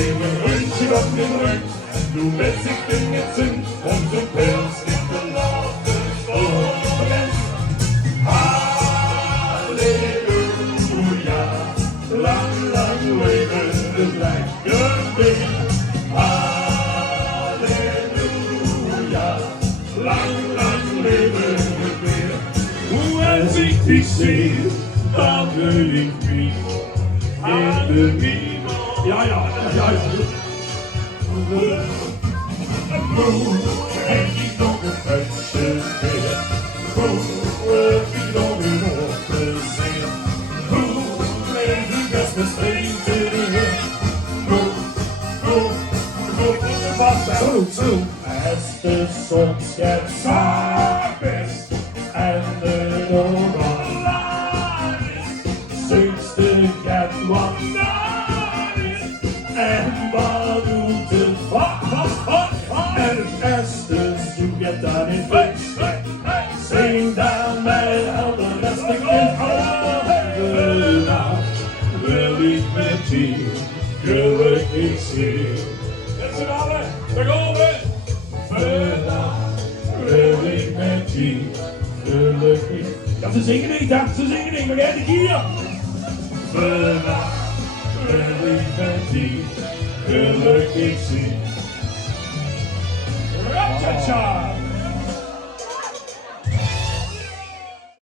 Hündchen auf den Rücken, du bist ich bin gezüngt und du willst nicht belaufen. Halleluja, lang, lang lebe das Gleichgewicht. Halleluja, lang, lang lebe wir. Als ich dich sehe, da will ich mich in den Himmel. Ja, ja, ja, ja. En ik nog een feestje weer. Ik nog een opgezien. Neem de best besteed weer. Zo. Als de zon schijnt s'avonds en de oranje is, zingt de kat wat naar is. En wat doet het en het beste zoekt dan in feest. Zing dan mijn allerbeste kind. Vandaag wil ik met je gelukkig zien. Met z'n allen, daar gaan we. Vandaag wil ik met je gelukkig. Ja, ze zingen niet, hè? Ze zingen niet, maar jij de hier. Vandaag wil ik met je gelukkig zien. Cha-cha!